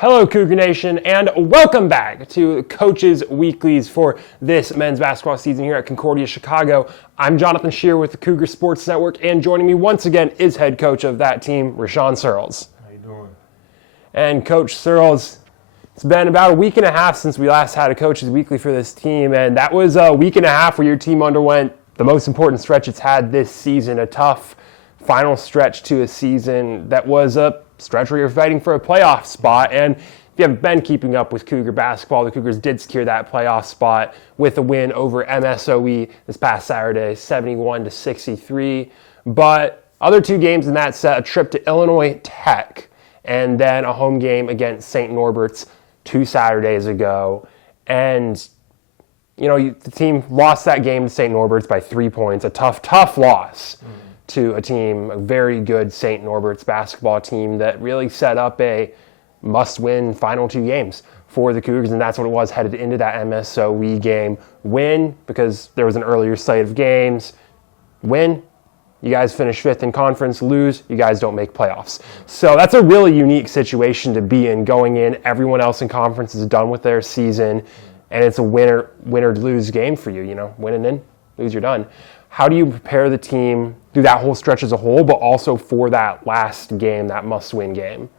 Hello, Cougar Nation, and welcome back to Coaches Weeklies for this men's basketball season here at Concordia, Chicago. I'm Jonathan Shear with the Cougar Sports Network, and joining me once again is head coach of that team, Rashawn Searles. How you doing? And Coach Searles, it's been about a week and a half since we last had a Coaches Weekly for this team, and that was a week and a half where your team underwent the most important stretch it's had this season, a tough final stretch to a season that was a stretch where you're fighting for a playoff spot. And if you haven't been keeping up with Cougar basketball, the Cougars did secure that playoff spot with a win over MSOE this past Saturday, 71-63. But other two games in that set, a trip to Illinois Tech and then a home game against St. Norbert's 2 Saturdays ago. And the team lost that game to St. Norbert's by 3 points, a tough loss to a team, a very good St. Norbert's basketball team that really set up a must-win final 2 games for the Cougars, and that's what it was headed into that MSOE game. Win, because there was an earlier slate of games. Win, you guys finish 5th in conference. Lose, you guys don't make playoffs. So that's a really unique situation to be in. Going in, everyone else in conference is done with their season, and it's a winner-lose game for you. Winning in, lose, you're done. How do you prepare the team through that whole stretch as a whole, but also for that last game, that must-win game?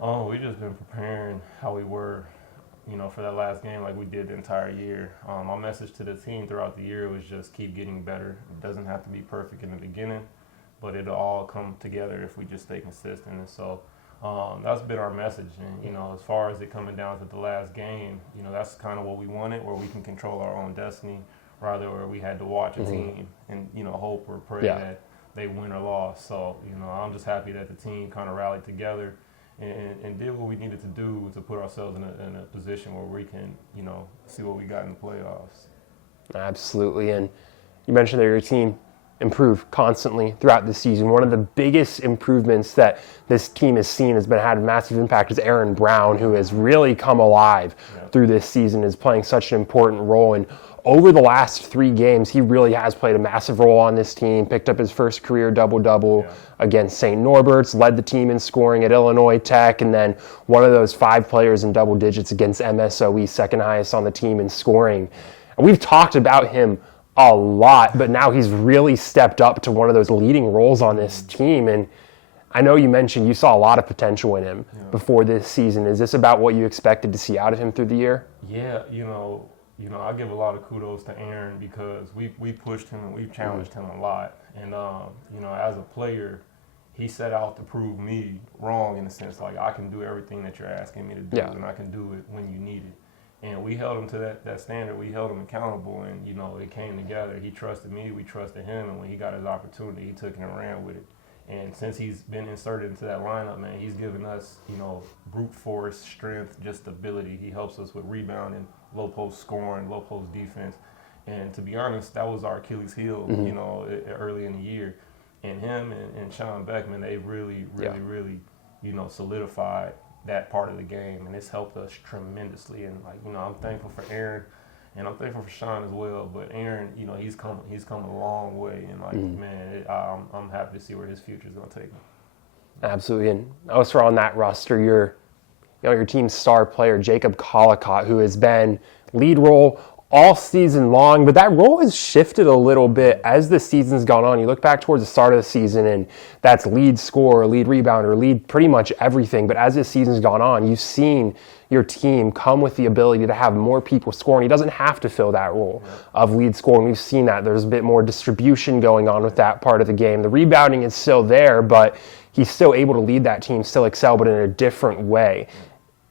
We've just been preparing how we were, for that last game like we did the entire year. My message to the team throughout the year was just keep getting better. It doesn't have to be perfect in the beginning, but it'll all come together if we just stay consistent. And so that's been our message. And, as far as it coming down to the last game, that's kind of what we wanted, where we can control our own destiny, rather where we had to watch a team and, hope or pray that they win or lost. So, I'm just happy that the team kind of rallied together and did what we needed to do to put ourselves in a position where we can, see what we got in the playoffs. Absolutely. And you mentioned that your team improved constantly throughout the season. One of the biggest improvements that this team has seen had a massive impact is Aaron Brown, who has really come alive through this season, is playing such an important role. And over the last 3 games, he really has played a massive role on this team, picked up his first career double-double against St. Norbert's, led the team in scoring at Illinois Tech, and then one of those 5 players in double digits against MSOE, second highest on the team in scoring. And we've talked about him a lot, but now he's really stepped up to one of those leading roles on this team. And I know you mentioned you saw a lot of potential in him before this season. Is this about what you expected to see out of him through the year? Yeah, I give a lot of kudos to Aaron because we pushed him and we've challenged him a lot. And, as a player, he set out to prove me wrong in the sense like I can do everything that you're asking me to do and I can do it when you need it. And we held him to that standard. We held him accountable and, it came together. He trusted me, we trusted him, and when he got his opportunity, he took it and ran with it. And since he's been inserted into that lineup, man, he's given us, brute force, strength, just ability. He helps us with rebounding, low post scoring, low post defense. And to be honest, that was our Achilles heel, early in the year. And him and Sean Beckman, they really, solidified that part of the game. And it's helped us tremendously. And, I'm thankful for Aaron. And I'm thankful for Sean as well, but Aaron, he's come a long way, and I'm happy to see where his future is going to take him. Absolutely, and also on that roster, your team's star player Jacob Collicott, who has been lead role all season long, but that role has shifted a little bit as the season's gone on. You look back towards the start of the season, and that's lead scorer, lead rebounder, lead pretty much everything. But as this season's gone on, you've seen your team come with the ability to have more people scoring. He doesn't have to fill that role of lead scoring. We've seen that. There's a bit more distribution going on with that part of the game. The rebounding is still there, but he's still able to lead that team, still excel, but in a different way.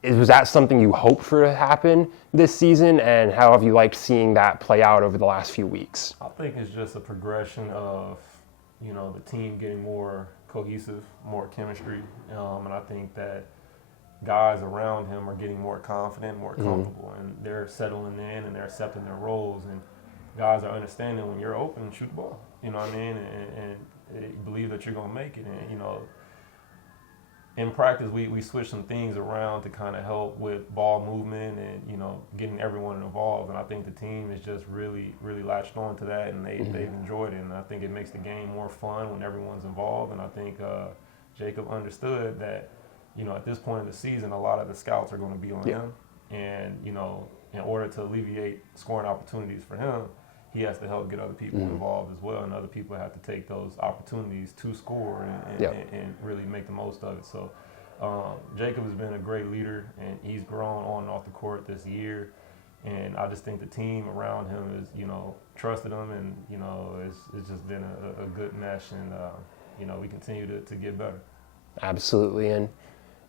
Was that something you hoped for to happen this season, and how have you liked seeing that play out over the last few weeks? I think it's just a progression of, the team getting more cohesive, more chemistry, and I think that guys around him are getting more confident, more comfortable, and they're settling in and they're accepting their roles, and guys are understanding when you're open, shoot the ball, and believe that you're going to make it, and, in practice, we switched some things around to kind of help with ball movement and, getting everyone involved. And I think the team is just really, really latched on to that, and they've enjoyed it. And I think it makes the game more fun when everyone's involved. And I think Jacob understood that, at this point in the season, a lot of the scouts are going to be on him. And, in order to alleviate scoring opportunities for him, he has to help get other people involved as well. And other people have to take those opportunities to score and really make the most of it. So Jacob has been a great leader, and he's grown on and off the court this year. And I just think the team around him is, trusted him, and, it's just been a good mesh. And, we continue to get better. Absolutely. And,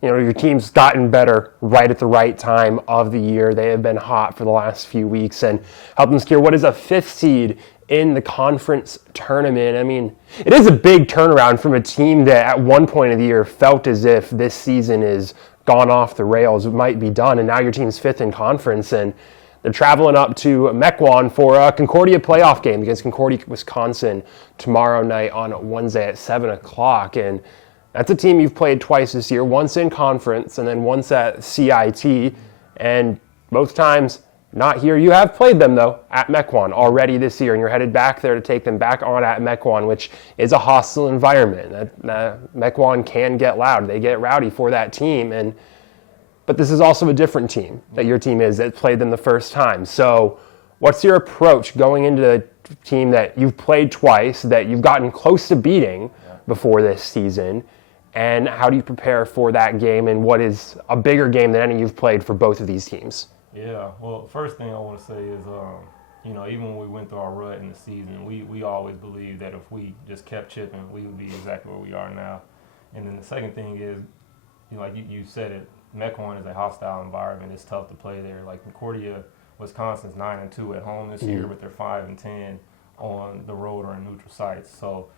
your team's gotten better right at the right time of the year. They have been hot for the last few weeks and helped them secure what is a 5th seed in the conference tournament. I mean, it is a big turnaround from a team that at one point of the year felt as if this season is gone off the rails. It might be done. And now your team's 5th in conference, and they're traveling up to Mequon for a Concordia playoff game against Concordia, Wisconsin tomorrow night on Wednesday at 7 o'clock. And that's a team you've played twice this year, once in conference and then once at CIT. And both times not here. You have played them, though, at Mequon already this year, and you're headed back there to take them back on at Mequon, which is a hostile environment. Mequon can get loud. They get rowdy for that team. But this is also a different team that your team is that played them the first time. So what's your approach going into a team that you've played twice, that you've gotten close to beating before this season? And how do you prepare for that game, and what is a bigger game than any you've played for both of these teams? Yeah, well, first thing I want to say is, even when we went through our rut in the season, we always believed that if we just kept chipping, we would be exactly where we are now. And then the second thing is, like you said it, Mequon is a hostile environment. It's tough to play there. Like Concordia, Wisconsin's 9-2 at home this year, but they're 5-10 on the road or in neutral sites. So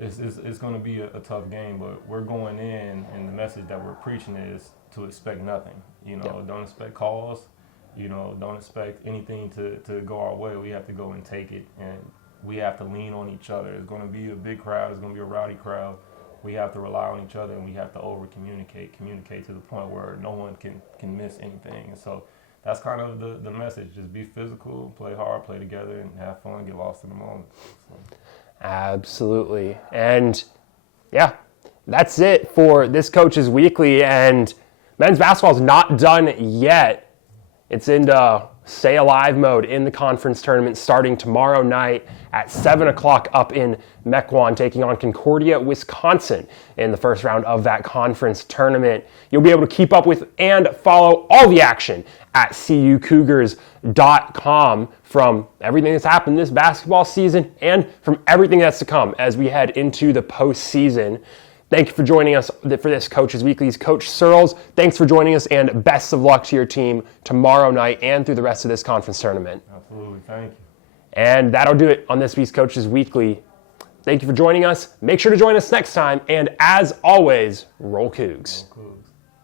it's going to be a tough game, but we're going in, and the message that we're preaching is to expect nothing. Don't expect calls. Don't expect anything to go our way. We have to go and take it, and we have to lean on each other. It's going to be a big crowd. It's going to be a rowdy crowd. We have to rely on each other, and we have to communicate to the point where no one can miss anything. And so that's kind of the message. Just be physical, play hard, play together, and have fun, get lost in the moment. So. Absolutely. And yeah, that's it for this Coach's Weekly. And men's basketball is not done yet. It's into stay alive mode in the conference tournament starting tomorrow night at 7 o'clock up in Mequon, taking on Concordia, Wisconsin in the first round of that conference tournament. You'll be able to keep up with and follow all the action at CUCougars.com from everything that's happened this basketball season and from everything that's to come as we head into the postseason. Thank you for joining us for this Coach's Weekly's Coach Searles. Thanks for joining us, and best of luck to your team tomorrow night and through the rest of this conference tournament. Absolutely. Thank you. And that'll do it on this week's Coach's Weekly. Thank you for joining us. Make sure to join us next time. And as always, roll Cougs. Roll Cougs.